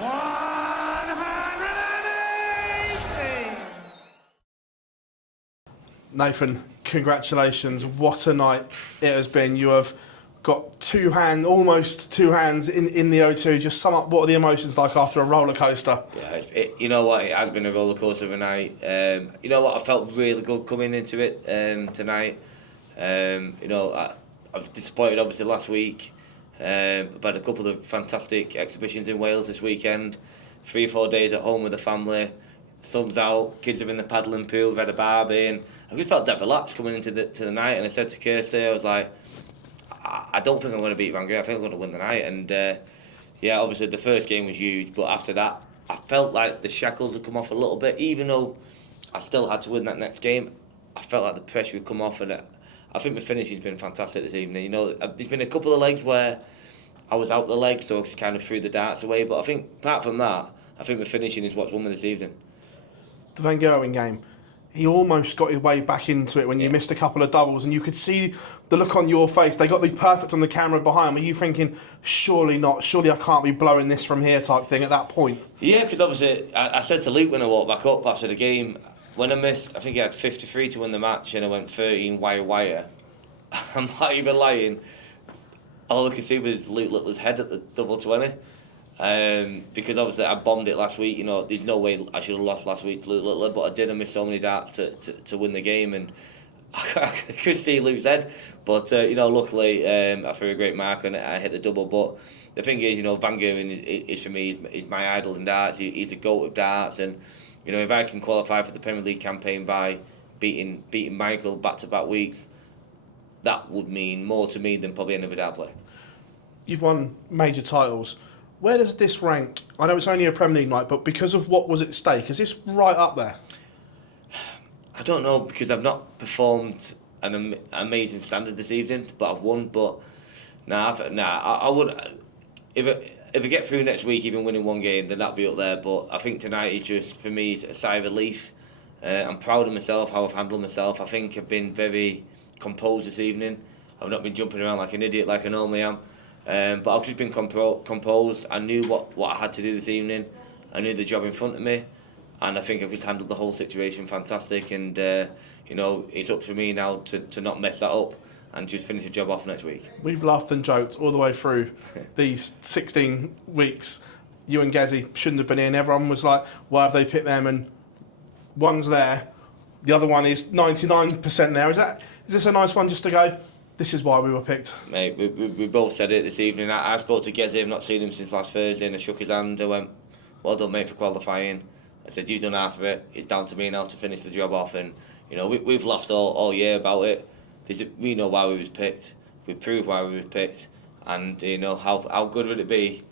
180! Nathan, congratulations. What a night it has been. You have got almost two hands in the O2. Just sum up, what are the emotions like after a roller coaster? Yeah, you know what, it has been a roller coaster of a night. You know what, I felt really good coming into it tonight. You know, I was disappointed obviously last week. I've had a couple of fantastic exhibitions in Wales this weekend. 3 or 4 days at home with the family. Sun's out, kids are in the paddling pool, we've had a barbie, and I just felt dead relaxed coming into the night. And I said to Kirsty, I was like, I don't think I'm going to beat Van Gogh. I think I'm going to win the night. And yeah, obviously the first game was huge, but after that, I felt like the shackles had come off a little bit. Even though I still had to win that next game, I felt like the pressure had come off, and I think my finishing's been fantastic this evening. You know, there's been a couple of legs where I was out the leg, so I kind of threw the darts away. But I think apart from that, I think my finishing is what's won me this evening. The Van Gerwen game, he almost got his way back into it when you missed a couple of doubles, and you could see the look on your face. They got the perfect on the camera behind. Were you thinking, surely not, surely I can't be blowing this from here type thing at that point? Yeah, because obviously I said to Luke when I walked back up after the game, when I missed, I think he had 53 to win the match and I went 13 wire. I'm not even lying. All I could see was Luke Littler's head at the double 20. Because obviously I bombed it last week. You know, there's no way I should have lost last week to Luke Littler, but I did. I missed so many darts to win the game, and I could see Luke's head. But you know, luckily I threw a great mark and I hit the double. But the thing is, you know, Van Gerwen is for me, is my idol in darts. He's a GOAT of darts, and you know, if I can qualify for the Premier League campaign by beating Michael back-to-back weeks, that would mean more to me than probably any other dart player. You've won major titles. Where does this rank? I know it's only a Premier League night, but because of what was at stake, is this right up there? I don't know, because I've not performed an amazing standard this evening, but I've won. But I would. If I get through next week, even winning one game, then that'll be up there. But I think tonight is just, for me, a sigh of relief. I'm proud of myself, how I've handled myself. I think I've been very composed this evening. I've not been jumping around like an idiot like I normally am. But I've just been composed. I knew what I had to do this evening. I knew the job in front of me, and I think I've just handled the whole situation fantastic. And you know, it's up to me now to not mess that up and just finish the job off next week. We've laughed and joked all the way through these 16 weeks. You and Gezi shouldn't have been in. Everyone was like, why have they picked them? And one's there, the other one is 99% there. Is this a nice one just to go, this is why we were picked? Mate, we both said it this evening. I spoke to Gezi, I've not seen him since last Thursday, and I shook his hand. I went, well done, mate, for qualifying. I said, you've done half of it. It's down to me now to finish the job off. And you know, we've laughed all year about it. We know why we was picked. We proved why we was picked. And you know, how good would it be?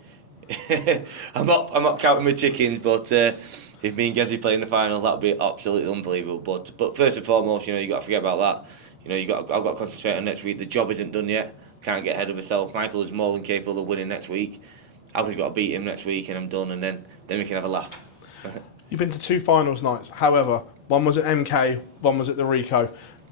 I'm not counting my chickens, but if me and Gezi play in the final, that would be absolutely unbelievable. But first and foremost, you know, you got to forget about that. You know, I've got to concentrate on next week. The job isn't done yet. Can't get ahead of myself. Michael is more than capable of winning next week. I've got to beat him next week, and I'm done. And then we can have a laugh. You've been to 2 finals nights. However, one was at MK, one was at the Rico.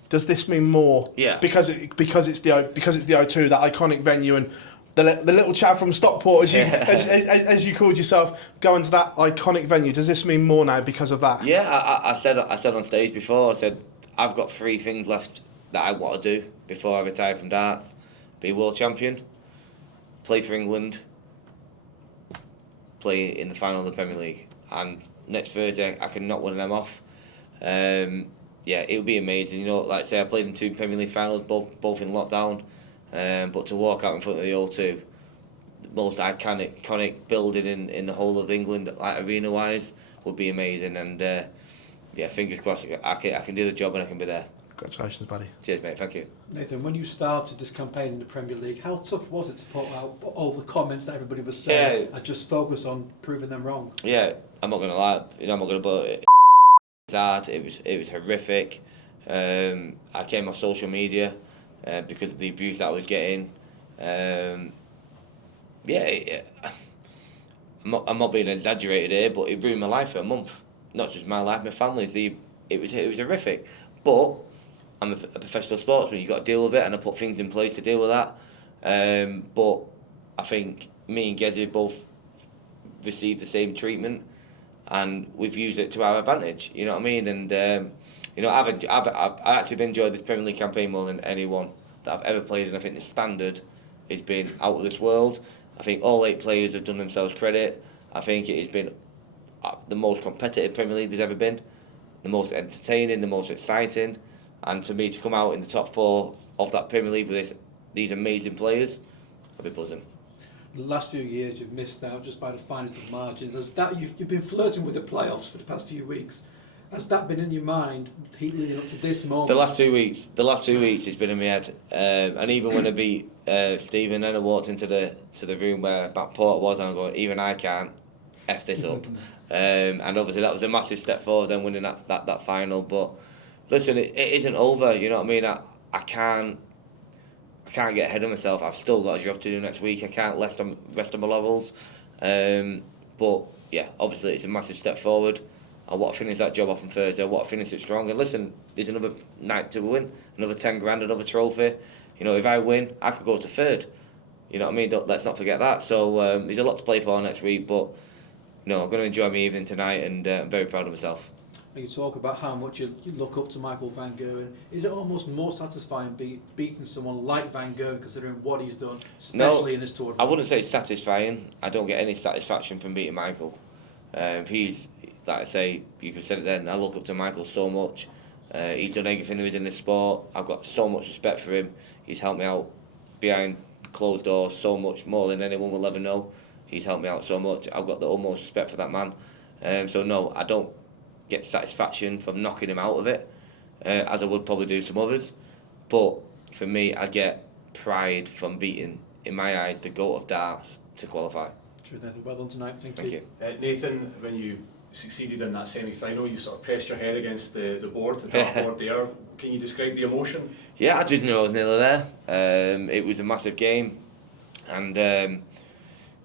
Does this mean more? Yeah. Because it's the O2, that iconic venue, and the little chap from Stockport, as you called yourself, going to that iconic venue. Does this mean more now because of that? Yeah, I said on stage before. I said I've got 3 things left that I want to do before I retire from darts: be world champion, play for England, play in the final of the Premier League. And next Thursday I can knock one of them off. Yeah, it would be amazing. You know, like I say, I played in 2 Premier League finals, both in lockdown. But to walk out in front of the O2, the most iconic building in the whole of England, like arena wise, would be amazing. And yeah, fingers crossed, I can do the job and I can be there. Congratulations, buddy. Cheers, mate. Thank you. Nathan, when you started this campaign in the Premier League, how tough was it to put out all the comments that everybody was saying and just focus on proving them wrong? Yeah, I'm not gonna lie. You know, I'm not gonna blow it. It was hard. It was horrific. I came off social media because of the abuse that I was getting. I'm not being exaggerated here, but it ruined my life for a month. Not just my life, my family's. It was horrific. But I'm a professional sportsman. You've got to deal with it, and I put things in place to deal with that. But I think me and Gezi both received the same treatment, and we've used it to our advantage. You know what I mean? And you know, I've actually enjoyed this Premier League campaign more than anyone that I've ever played, and I think the standard has been out of this world. I think all 8 players have done themselves credit. I think it has been the most competitive Premier League there's ever been, the most entertaining, the most exciting, and to me to come out in the top 4 of that Premier League with these amazing players, I'll be buzzing. The last few years you've missed out just by the finest of margins. Has that you've been flirting with the playoffs for the past few weeks? Has that been in your mind leading up to this moment? The last 2 weeks it's been in my head, and even when I beat Stephen, and I walked into the room where Port was, and I'm going, even I can't f this up. And obviously that was a massive step forward, then winning that final. But listen, it isn't over. You know what I mean? I can't get ahead of myself. I've still got a job to do next week. I can't rest on my laurels. But yeah, obviously it's a massive step forward. I want to finish that job off on Thursday. I want to finish it strong. And listen, there's another night to win, another 10 grand, another trophy. You know, if I win, I could go to 3rd. You know what I mean? Let's not forget that. So there's a lot to play for next week. But you know, I'm going to enjoy my evening tonight, and I'm very proud of myself. You talk about how much you look up to Michael Van Gerwen. Is it almost more satisfying beating someone like Van Gerwen, considering what he's done, especially in this tournament? I wouldn't say satisfying. I don't get any satisfaction from beating Michael. He's, like I say, you can say it then, I look up to Michael so much. He's done everything there is in this sport. I've got so much respect for him. He's helped me out behind closed doors so much more than anyone will ever know. He's helped me out so much. I've got the utmost respect for that man. So no, I don't get satisfaction from knocking him out of it, as I would probably do some others. But for me, I get pride from beating, in my eyes, the GOAT of darts to qualify. True, Nathan. Well done tonight. Thank you. Nathan, when you succeeded in that semi-final, you sort of pressed your head against the board, the dartboard there. Can you describe the emotion? Yeah, I didn't know I was nearly there. It was a massive game, and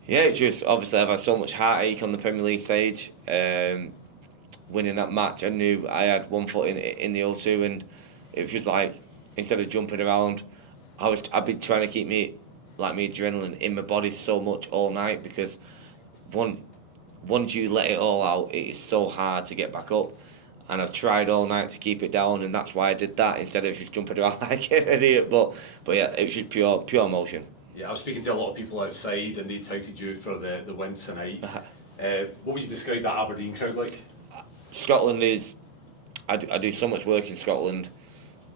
yeah, it just obviously I've had so much heartache on the Premier League stage. Winning that match, I knew I had one foot in the O2, and it was just like, instead of jumping around, I've been trying to keep my adrenaline in my body so much all night, because once you let it all out, it is so hard to get back up. And I've tried all night to keep it down, and that's why I did that instead of just jumping around like an idiot. But yeah, it was just pure emotion. Yeah, I was speaking to a lot of people outside, and they touted you for the win tonight. What would you describe that Aberdeen crowd like? Scotland is, I do so much work in Scotland.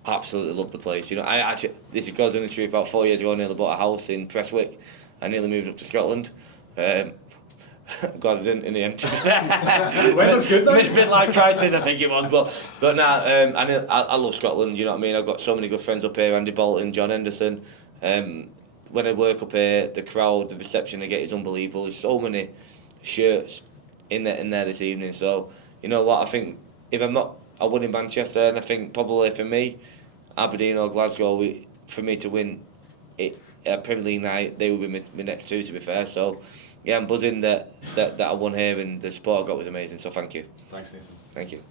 Absolutely love the place. You know, I actually, this is God's honest truth, about 4 years ago I nearly bought a house in Prestwick. I nearly moved up to Scotland. God, I didn't in the end. Weather's good though. Midlife crisis, I think it was. But nah, I love Scotland. You know what I mean? I've got so many good friends up here. Andy Bolton, John Henderson. When I work up here, the crowd, the reception I get is unbelievable. There's so many shirts in there this evening. So you know what? I think if I won in Manchester, and I think probably for me, Aberdeen or Glasgow, for me to win it Premier League night, they would be my next 2, to be fair. So yeah, I'm buzzing that I won here, and the support I got was amazing. So thank you. Thanks, Nathan. Thank you.